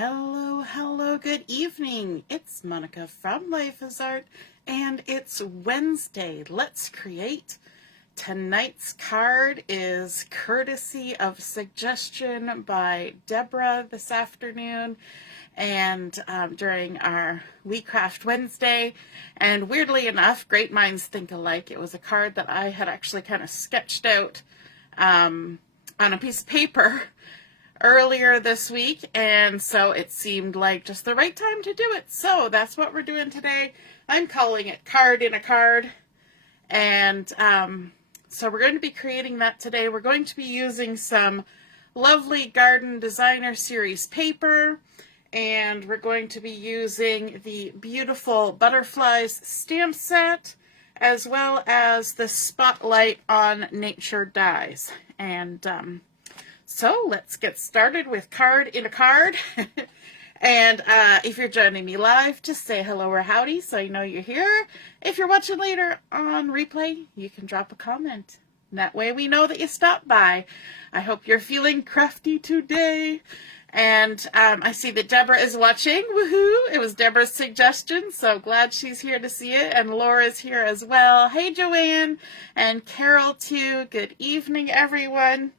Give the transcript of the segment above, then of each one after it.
Hello, hello, good evening. It's Monica from Life is Art, and it's Wednesday. Let's create. Tonight's card is courtesy of suggestion by Debra this afternoon and during our We Craft Wednesday. And weirdly enough, great minds think alike. It was a card that I had actually kind of sketched out on a piece of paper earlier this week, and so it seemed like just the right time to do it. So that's what we're doing today. I'm calling it Card in a Card, and so we're going to be creating that today. We're going to be using some lovely Garden Designer Series paper, and we're going to be using the beautiful Butterflies stamp set, as well as the Spotlight on Nature dies. And so let's get started with Card in a Card. And if you're joining me live, just say hello or howdy so I know you're here. If you're watching later on replay, you can drop a comment. That way we know that you stopped by. I hope you're feeling crafty today. And I see that Debra is watching. Woohoo! It was Debra's suggestion, so glad she's here to see it. And Laura's here as well. Hey, Joanne. And Carol, too. Good evening, everyone.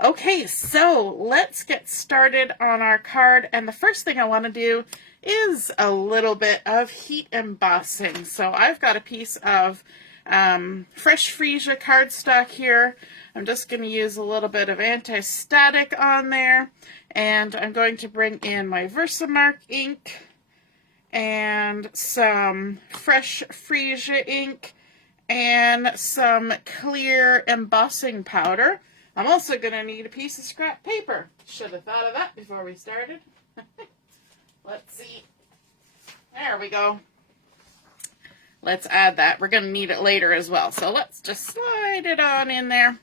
Okay, so let's get started on our card, and the first thing I want to do is a little bit of heat embossing. So I've got a piece of fresh Fresia cardstock here. I'm just going to use a little bit of anti-static on there, and I'm going to bring in my Versamark ink and some fresh Fresia ink and some clear embossing powder. I'm also going to need a piece of scrap paper. Should have thought of that before we started. Let's see. There we go. Let's add that. We're going to need it later as well. So let's just slide it on in there.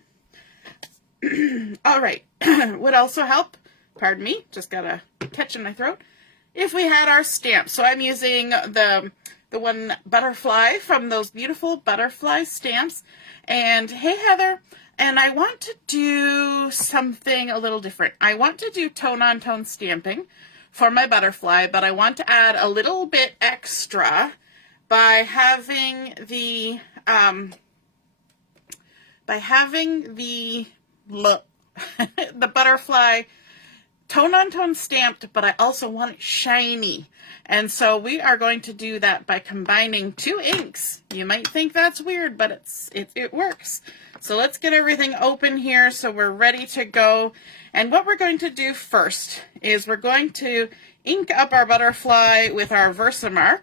All right. Would also help, pardon me, just got a catch in my throat, if we had our stamp. So I'm using the one Butterfly from those beautiful Butterfly stamps. And hey, Heather. And I want to do something a little different. I want to do tone-on-tone stamping for my Butterfly, but I want to add a little bit extra by having the the Butterfly tone-on-tone stamped, but I also want it shiny. And so we are going to do that by combining two inks. You might think that's weird, but it works. So let's get everything open here so we're ready to go. And what we're going to do first is we're going to ink up our Butterfly with our Versamark.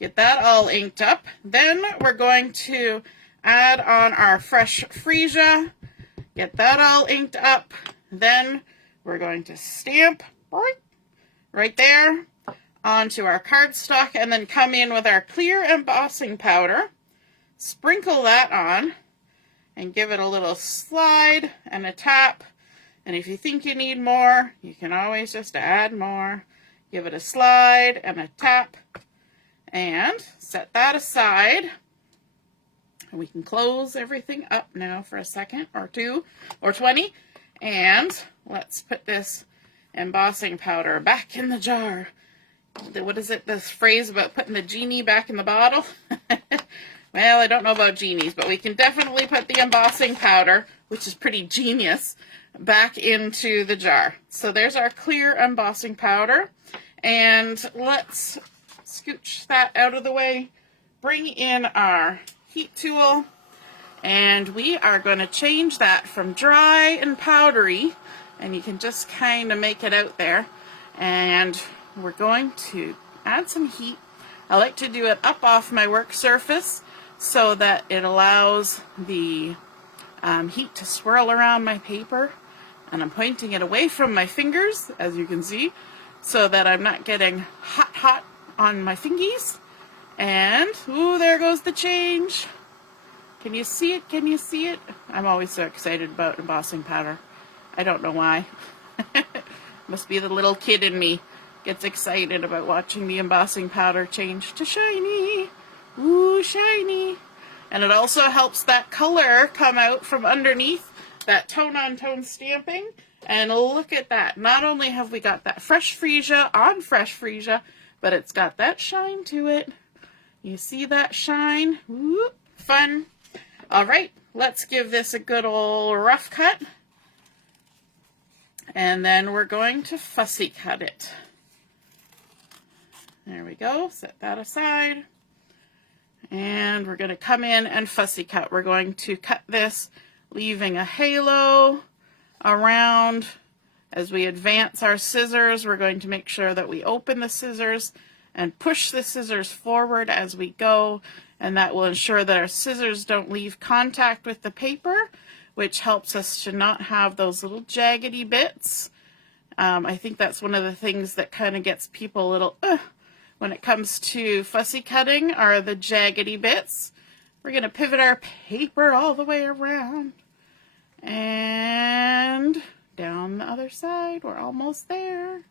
Get that all inked up. Then we're going to add on our fresh Fresia. Get that all inked up. Then we're going to stamp right there onto our cardstock, and then come in with our clear embossing powder. Sprinkle that on and give it a little slide and a tap. And if you think you need more, you can always just add more. Give it a slide and a tap and set that aside. And we can close everything up now for a second or two or 20. And let's put this embossing powder back in the jar. What is it, this phrase about putting the genie back in the bottle? Well, I don't know about genies, but we can definitely put the embossing powder, which is pretty genius, back into the jar. So there's our clear embossing powder. And let's scooch that out of the way. Bring in our heat tool. And we are going to change that from dry and powdery. And you can just kind of make it out there. And we're going to add some heat. I like to do it up off my work surface so that it allows the heat to swirl around my paper. And I'm pointing it away from my fingers, as you can see, so that I'm not getting hot on my fingies. And, ooh, there goes the change. Can you see it? Can you see it? I'm always so excited about embossing powder. I don't know why. Must be the little kid in me. Gets excited about watching the embossing powder change to shiny. Ooh, shiny. And it also helps that color come out from underneath that tone-on-tone stamping And look at that. Not only have we got that fresh freesia on fresh freesia, but it's got that shine to it. You see that shine? Whoop, fun. All right, let's give this a good old rough cut. And then we're going to fussy cut it. There we go, set that aside. And we're going to come in and fussy cut. We're going to cut this, leaving a halo around. As we advance our scissors, we're going to make sure that we open the scissors and push the scissors forward as we go, and that will ensure that our scissors don't leave contact with the paper, which helps us to not have those little jaggedy bits. I think that's one of the things that kind of gets people a little when it comes to fussy cutting, are the jaggedy bits. We're going to pivot our paper all the way around and down the other side. We're almost there.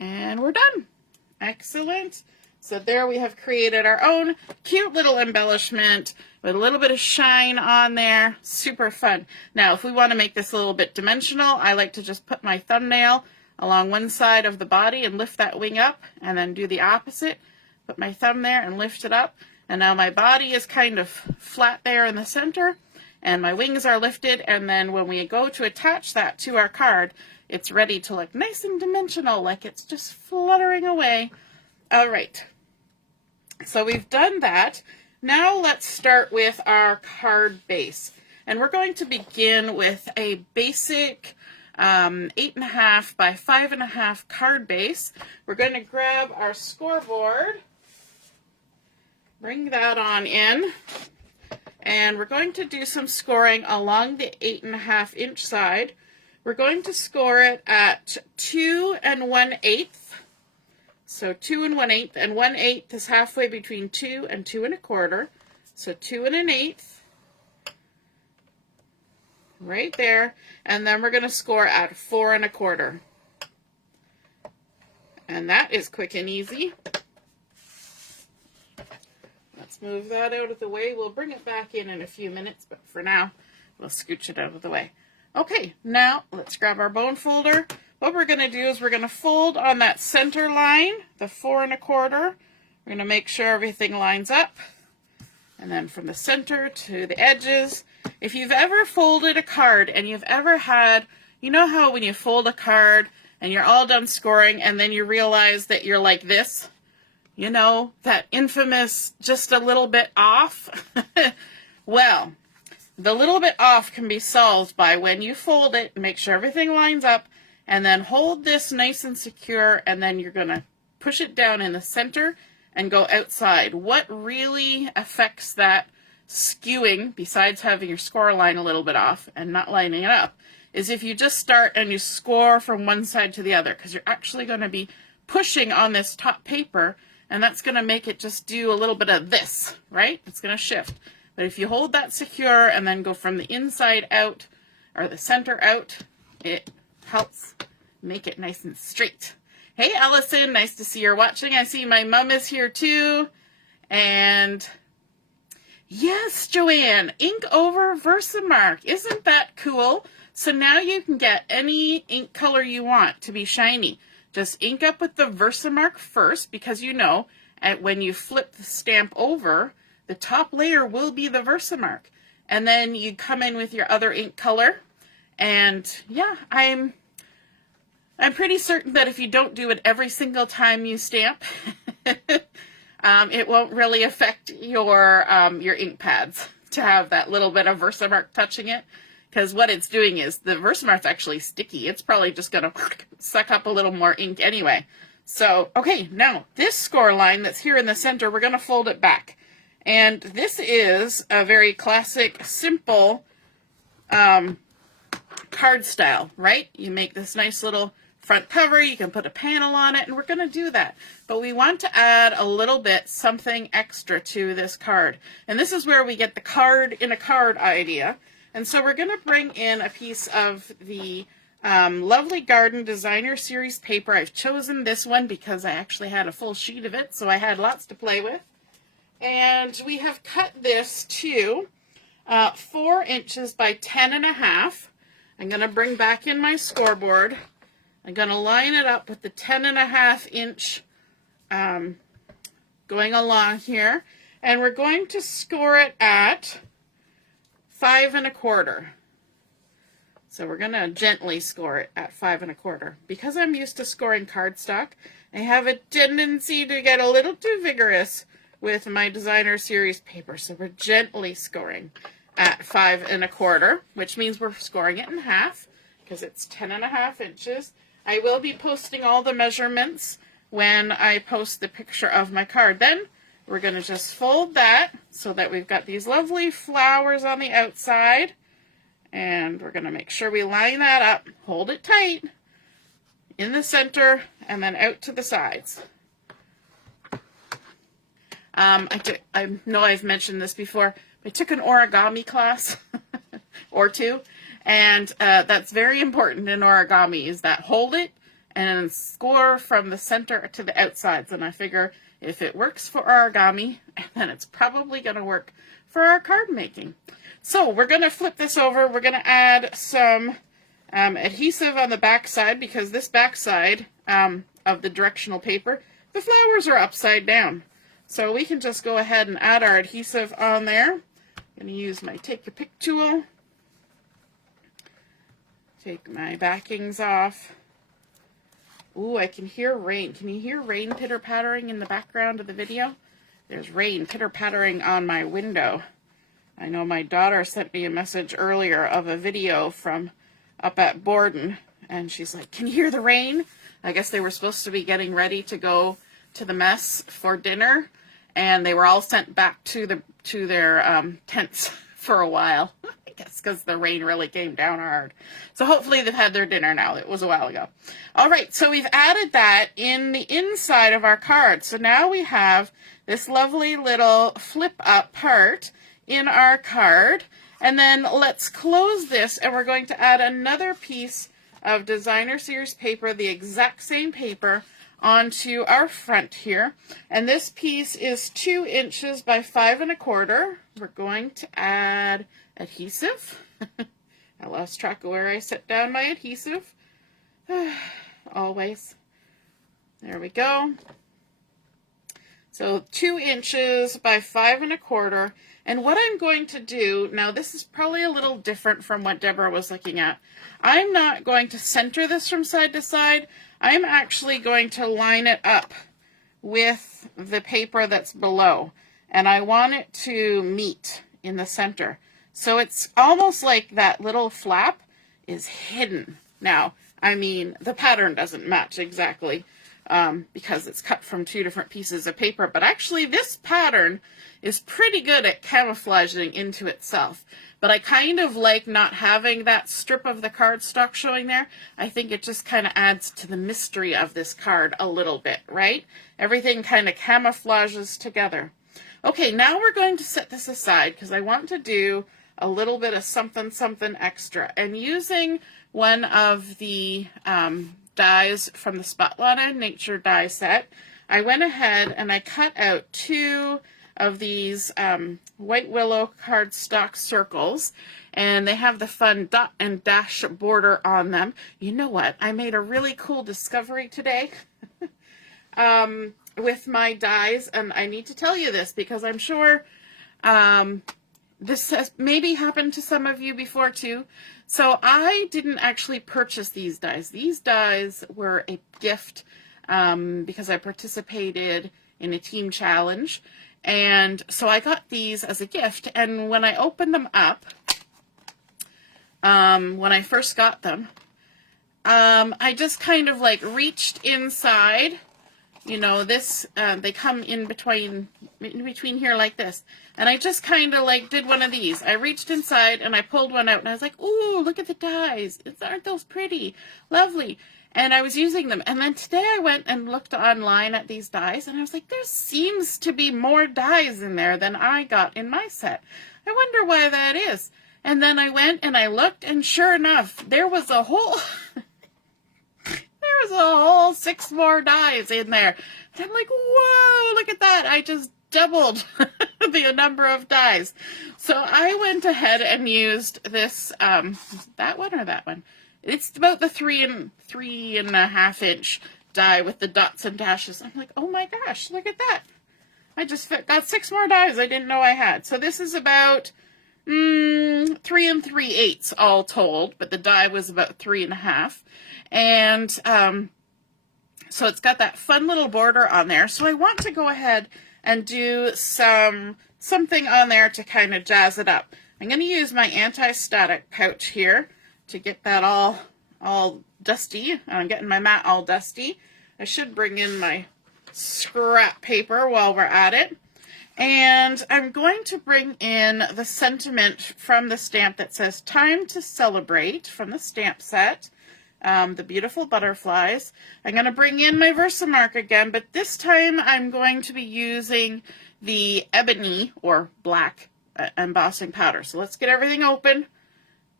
And we're done. Excellent. So there we have created our own cute little embellishment with a little bit of shine on there. Super fun. Now, if we want to make this a little bit dimensional, I like to just put my thumbnail along one side of the body and lift that wing up, and then do the opposite. Put my thumb there and lift it up. And now my body is kind of flat there in the center, and my wings are lifted, and then when we go to attach that to our card, it's ready to look nice and dimensional, like it's just fluttering away. All right, so we've done that. Now let's start with our card base. And we're going to begin with a basic 8.5 by 5.5 card base. We're going to grab our scoreboard, bring that on in, and we're going to do some scoring along the 8.5 inch side. We're going to score it at 2 1/8. So 2 1/8, and 1/8 is halfway between 2 and 2 1/4. So 2 1/8, right there. And then we're going to score at 4 1/4. And that is quick and easy. Let's move that out of the way. We'll bring it back in a few minutes, but for now, we'll scooch it out of the way. Okay, now let's grab our bone folder. What we're going to do is we're going to fold on that center line, the 4 1/4. We're going to make sure everything lines up. And then from the center to the edges. If you've ever folded a card and you've ever had, you know how when you fold a card and you're all done scoring and then you realize that you're like this? You know, that infamous just a little bit off? Well, the little bit off can be solved by when you fold it, make sure everything lines up, and then hold this nice and secure, and then you're going to push it down in the center and go outside. What really affects that skewing, besides having your score line a little bit off and not lining it up, is if you just start and you score from one side to the other, because you're actually going to be pushing on this top paper, and that's going to make it just do a little bit of this, right? It's going to shift. But if you hold that secure and then go from the inside out, or the center out, it helps make it nice and straight. Hey, Allison, nice to see you're watching. I see my mom is here too. And yes, Joanne, ink over Versamark. Isn't that cool? So now you can get any ink color you want to be shiny. Just ink up with the Versamark first, because you know, when you flip the stamp over, the top layer will be the Versamark. And then you come in with your other ink color. And yeah, I'm pretty certain that if you don't do it every single time you stamp, it won't really affect your ink pads to have that little bit of Versamark touching it. Because what it's doing is the Versamark's actually sticky. It's probably just going to suck up a little more ink anyway. So, okay, now this score line that's here in the center, we're going to fold it back. And this is a very classic, simple card style, right? You make this nice little front cover, you can put a panel on it, and we're going to do that. But we want to add a little bit something extra to this card. And this is where we get the card in a card idea. And so we're going to bring in a piece of the lovely Garden Designer Series paper. I've chosen this one because I actually had a full sheet of it, so I had lots to play with. And we have cut this to 4 inches by 10.5. I'm going to bring back in my scoreboard. I'm going to line it up with the 10.5 inch going along here. And we're going to score it at 5 1/4. So we're going to gently score it at 5 1/4. Because I'm used to scoring cardstock, I have a tendency to get a little too vigorous with my designer series paper. So we're gently scoring at 5 1/4, which means we're scoring it in half because it's 10.5 inches. I will be posting all the measurements when I post the picture of my card. Then we're going to just fold that so that we've got these lovely flowers on the outside. And we're going to make sure we line that up, hold it tight in the center, and then out to the sides. I know I've mentioned this before. I took an origami class or two, and that's very important in origami, is that hold it and score from the center to the outsides. And I figure if it works for origami, then it's probably going to work for our card making. So we're going to flip this over. We're going to add some adhesive on the back side, because this back side of the directional paper, the flowers are upside down. So we can just go ahead and add our adhesive on there. I'm going to use my Take Your Pick tool. Take my backings off. Ooh, I can hear rain. Can you hear rain pitter-pattering in the background of the video? There's rain pitter-pattering on my window. I know my daughter sent me a message earlier of a video from up at Borden, and she's like, can you hear the rain? I guess they were supposed to be getting ready to go to the mess for dinner, and they were all sent back to their tents for a while. I guess because the rain really came down hard. So hopefully they've had their dinner now. It was a while ago. All right, so we've added that in the inside of our card. So now we have this lovely little flip up part in our card. And then let's close this, and we're going to add another piece of designer series paper, the exact same paper, onto our front here. And this piece is 2 inches by 5 1/4. We're going to add adhesive. I lost track of where I set down my adhesive. Always. There we go. So 2 inches by 5 1/4. And what I'm going to do, now this is probably a little different from what Deborah was looking at. I'm not going to center this from side to side. I'm actually going to line it up with the paper that's below. And I want it to meet in the center. So it's almost like that little flap is hidden. Now, I mean, the pattern doesn't match exactly because it's cut from 2 different pieces of paper. But actually, this pattern is pretty good at camouflaging into itself. But I kind of like not having that strip of the cardstock showing there. I think it just kind of adds to the mystery of this card a little bit, right? Everything kind of camouflages together. Okay, now we're going to set this aside because I want to do a little bit of something extra. And using one of the dies from the Spotlana Nature die set, I went ahead and I cut out 2 of these white willow cardstock circles, and they have the fun dot and dash border on them. You know what? I made a really cool discovery today with my dies, and I need to tell you this because I'm sure this has maybe happened to some of you before too. So I didn't actually purchase these dies. These dies were a gift because I participated in a team challenge. And so I got these as a gift, and when I opened them up, when I first got them, I just kind of like reached inside, you know, this, they come in between here like this, and I just kind of like did one of these. I reached inside and I pulled one out, and I was like, ooh, look at the dies. Aren't those pretty? Lovely. And I was using them. And then today I went and looked online at these dies, and I was like, there seems to be more dies in there than I got in my set. I wonder why that is. And then I went and I looked, and sure enough, there was a whole 6 more dies in there. And I'm like, whoa, look at that. I just doubled the number of dies. So I went ahead and used this, that one or that one? It's about the 3.5 inch die with the dots and dashes. I'm like, oh my gosh, look at that. I just got 6 more dies I didn't know I had. So this is about 3 3/8 all told, but the die was about 3.5. And so it's got that fun little border on there. So I want to go ahead and do something on there to kind of jazz it up. I'm going to use my anti-static pouch here to get that all dusty. I'm getting my mat all dusty. I should bring in my scrap paper while we're at it. And I'm going to bring in the sentiment from the stamp that says "Time to Celebrate" from the stamp set. The beautiful butterflies. I'm going to bring in my Versamark again, but this time I'm going to be using the ebony or black embossing powder. So let's get everything open.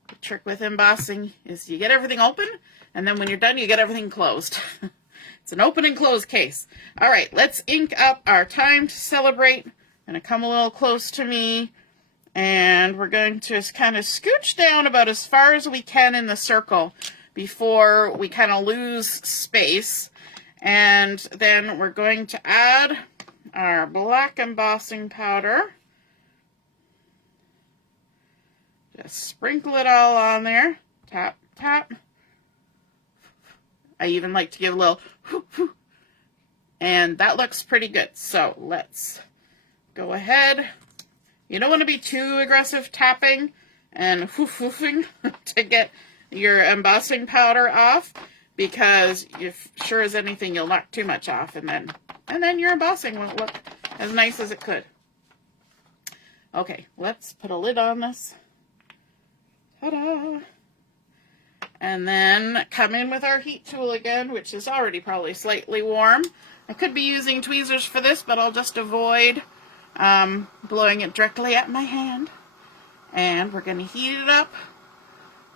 The trick with embossing is you get everything open, and then when you're done, you get everything closed. It's an open and closed case. All right, let's ink up our "Time to Celebrate." I'm going to come a little close to me, and we're going to just kind of scooch down about as far as we can in the circle before we kind of lose space. And then we're going to add our black embossing powder. Just sprinkle it all on there. Tap, tap. I even like to give a little whoop, whoop. And that looks pretty good. So let's go ahead. You don't want to be too aggressive tapping and whoofing to get your embossing powder off, because if sure as anything you'll knock too much off, and then your embossing won't look as nice as it could. Okay, let's put a lid on this. Ta-da! And then come in with our heat tool again, which is already probably slightly warm. I could be using tweezers for this, but I'll just avoid blowing it directly at my hand. And we're going to heat it up.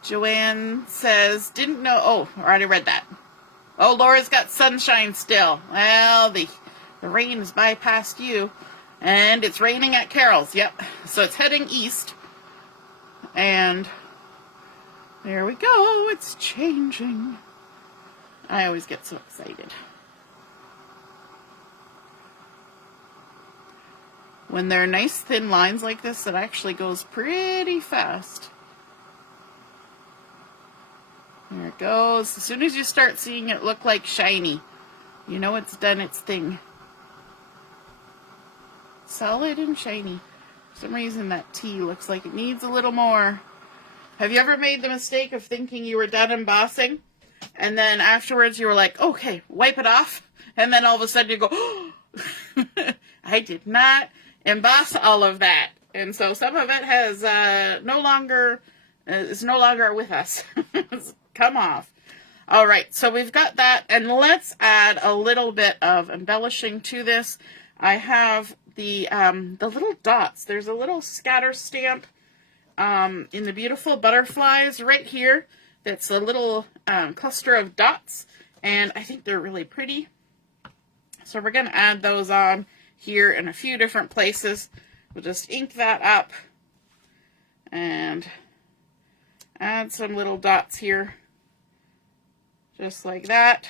Joanne says, didn't know. Oh, I already read that. Oh, Laura's got sunshine still. Well, the rain has bypassed you. And it's raining at Carol's. Yep. So it's heading east. And there we go. It's changing. I always get so excited when there are nice thin lines like this. It actually goes pretty fast. There it goes. As soon as you start seeing it look like shiny, you know it's done its thing. Solid and shiny. For some reason that T looks like it needs a little more. Have you ever made the mistake of thinking you were done embossing, and then afterwards you were like, okay, wipe it off, and then all of a sudden you go, oh, I did not emboss all of that. And so some of it has is no longer with us. It's come off. All right, so we've got that, and let's add a little bit of embellishing to this. I have the little dots. There's a little scatter stamp in the beautiful butterflies right here. That's a little cluster of dots, and I think they're really pretty. So we're going to add those on here in a few different places. We'll just ink that up and add some little dots here, just like that.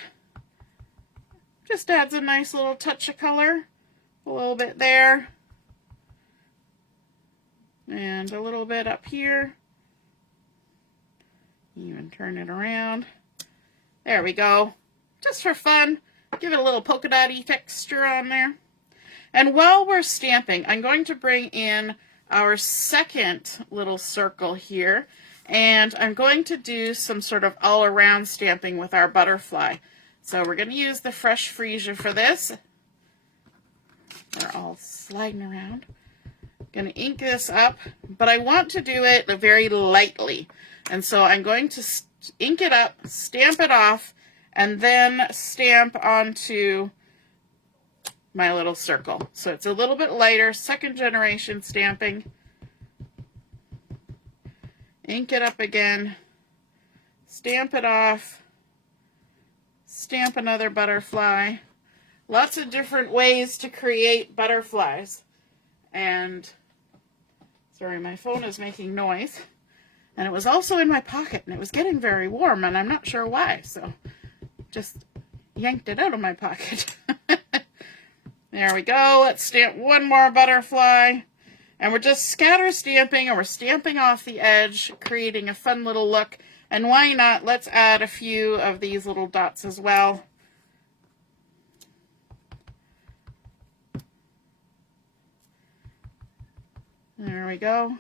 Just adds a nice little touch of color. A little bit there. And a little bit up here. Even turn it around. There we go. Just for fun. Give it a little polka dotty texture on there. And while we're stamping, I'm going to bring in our second little circle here. And I'm going to do some sort of all-around stamping with our butterfly. So we're going to use the fresh Fresia for this. They're all sliding around. Going to ink this up, but I want to do it very lightly. And so I'm going to ink it up, stamp it off, and then stamp onto my little circle. So it's a little bit lighter, second generation stamping. Ink it up again, stamp it off, stamp another butterfly. lots of different ways to create butterflies. And, sorry, my phone is making noise. And it was also in my pocket, and it was getting very warm, and I'm not sure why, so just yanked it out of my pocket. There we go. Let's stamp one more butterfly. And we're just scatter stamping, and we're stamping off the edge, creating a fun little look. And why not? Let's add a few of these little dots as well. There we go.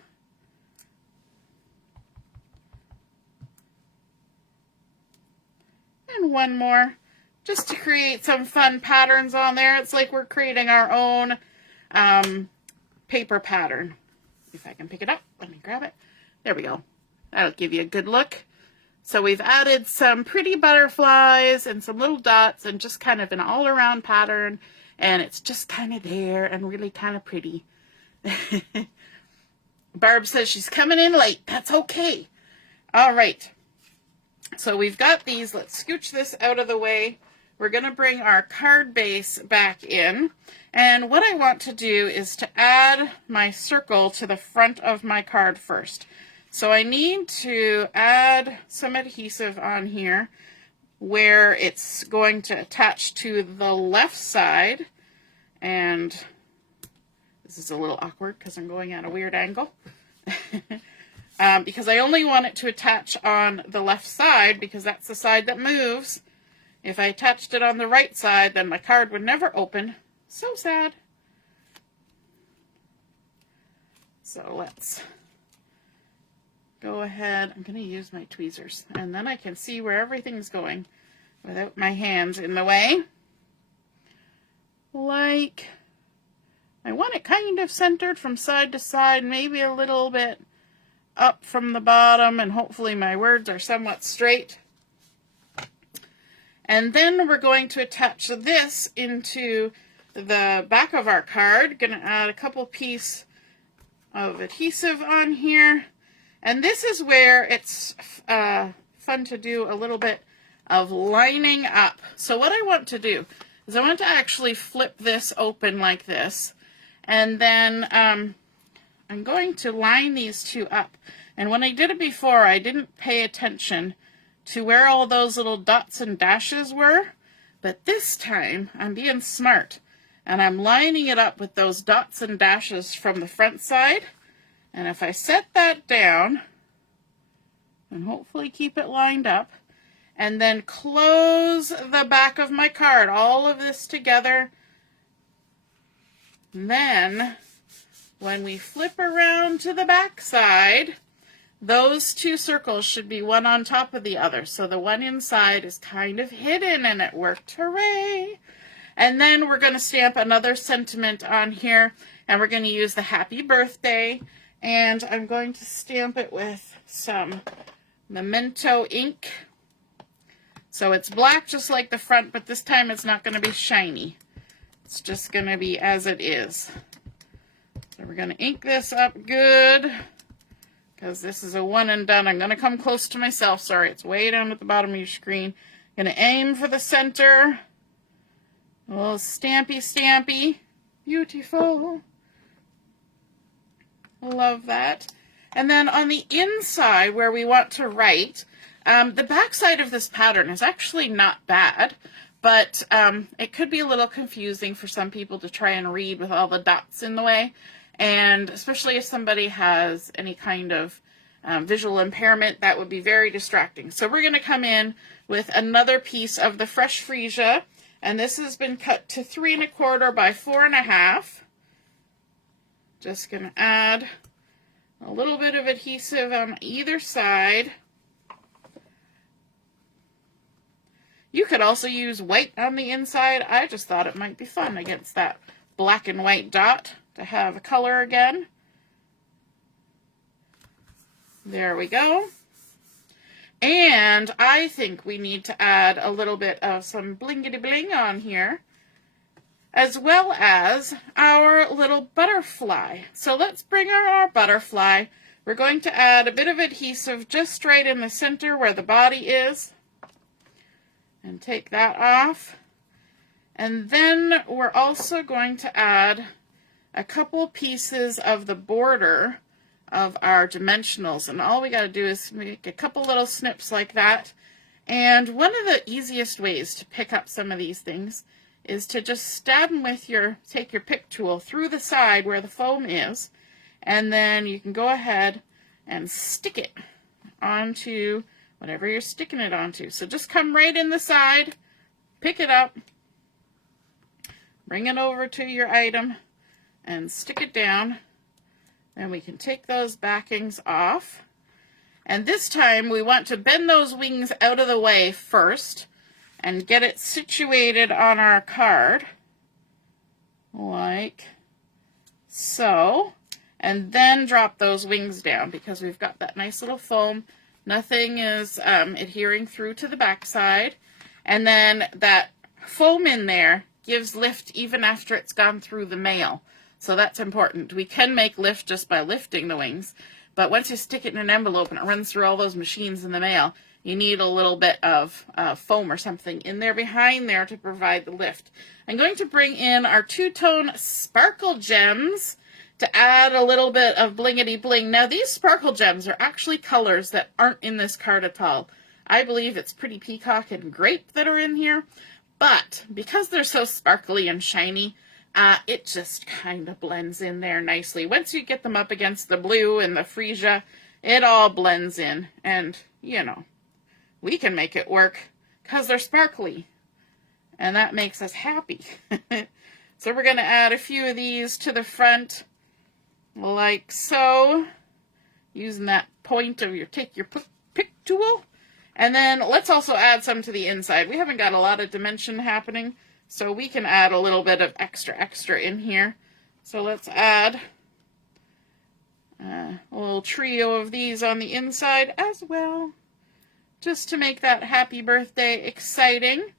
And one more, just to create some fun patterns on there. It's like we're creating our own paper pattern. If I can pick it up, let me grab it. There we go. That'll give you a good look. So we've added some pretty butterflies and some little dots and just kind of an all-around pattern. And it's just kind of there and really kind of pretty. Barb says she's coming in late. That's okay. All right. So we've got these. Let's scooch this out of the way. We're going to bring our card base back in. And what I want to do is to add my circle to the front of my card first. So I need to add some adhesive on here where it's going to attach to the left side. And this is a little awkward because I'm going at a weird angle. Because I only want it to attach on the left side because that's the side that moves. If I attached it on the right side, then my card would never open. So sad. So let's go ahead. I'm going to use my tweezers, and then I can see where everything's going without my hands in the way. Like, I want it kind of centered from side to side, maybe a little bit up from the bottom, and hopefully my words are somewhat straight. And then we're going to attach this into the back of our card. Going to add a couple pieces of adhesive on here. And this is where it's fun to do a little bit of lining up. So what I want to do is I want to actually flip this open like this. And then I'm going to line these two up. And when I did it before, I didn't pay attention to where all those little dots and dashes were. But this time, I'm being smart. And I'm lining it up with those dots and dashes from the front side. And if I set that down, and hopefully keep it lined up, and then close the back of my card, all of this together, then when we flip around to the back side, those two circles should be one on top of the other. So the one inside is kind of hidden, and it worked. Hooray! And then we're going to stamp another sentiment on here, and we're going to use the happy birthday, and I'm going to stamp it with some Memento ink. So it's black just like the front, but this time it's not going to be shiny. It's just going to be as it is. So we're going to ink this up good, because this is a one and done. I'm going to come close to myself. Sorry, it's way down at the bottom of your screen. Going to aim for the center. A little stampy, stampy. Beautiful. Love that. And then on the inside where we want to write, the back side of this pattern is actually not bad, but it could be a little confusing for some people to try and read with all the dots in the way, and especially if somebody has any kind of visual impairment, that would be very distracting. So we're going to come in with another piece of the fresh freesia, and this has been cut to 3 1/4 by 4 1/2. Just going to add a little bit of adhesive on either side. You could also use white on the inside. I just thought it might be fun against that black and white dot to have a color again. There we go. And I think we need to add a little bit of some blingity bling on here, as well as our little butterfly. So let's bring our butterfly. We're going to add a bit of adhesive just right in the center where the body is, and take that off. And then we're also going to add a couple pieces of the border of our dimensionals. And all we got to do is make a couple little snips like that. And one of the easiest ways to pick up some of these things is to just stab them with take your pick tool through the side where the foam is. And then you can go ahead and stick it onto whatever you're sticking it onto. So just come right in the side, pick it up, bring it over to your item, and stick it down. Then we can take those backings off. And this time we want to bend those wings out of the way first and get it situated on our card, like so. And then drop those wings down because we've got that nice little foam. Nothing is adhering through to the back side. And then that foam in there gives lift even after it's gone through the mail. So that's important. We can make lift just by lifting the wings, but once you stick it in an envelope and it runs through all those machines in the mail, you need a little bit of foam or something in there behind there to provide the lift. I'm going to bring in our two-tone sparkle gems to add a little bit of blingity bling. Now these sparkle gems are actually colors that aren't in this card at all. I believe it's Pretty Peacock and Grape that are in here, but because they're so sparkly and shiny, it just kind of blends in there nicely. Once you get them up against the blue and the Fresia, it all blends in. And, you know, we can make it work because they're sparkly. And that makes us happy. So we're going to add a few of these to the front, like so. Using that point of take your pick tool. And then let's also add some to the inside. We haven't got a lot of dimension happening, so we can add a little bit of extra in here. So let's add a little trio of these on the inside as well, just to make that happy birthday exciting.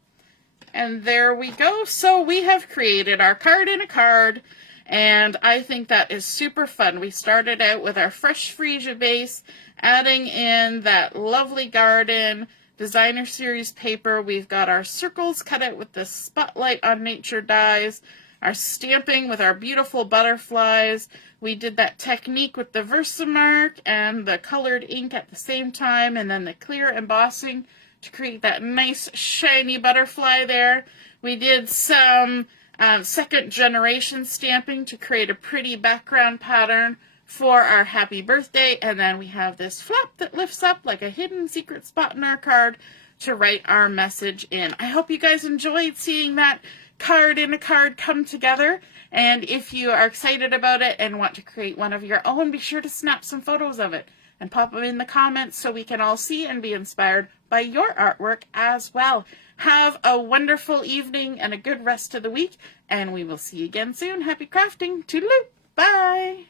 And there we go. So we have created our card in a card, and I think that is super fun. We started out with our fresh Fresia base, adding in that lovely Garden Designer Series paper. We've got our circles cut out with the Spotlight on Nature dies, our stamping with our beautiful butterflies. We did that technique with the Versamark and the colored ink at the same time, and then the clear embossing to create that nice shiny butterfly there. We did some second generation stamping to create a pretty background pattern for our happy birthday, and then we have this flap that lifts up like a hidden secret spot in our card to write our message in. I hope you guys enjoyed seeing that card in a card come together, and if you are excited about it and want to create one of your own, be sure to snap some photos of it and pop them in the comments so we can all see and be inspired by your artwork as well. Have a wonderful evening and a good rest of the week, and we will see you again soon. Happy crafting. Toodaloo. Bye.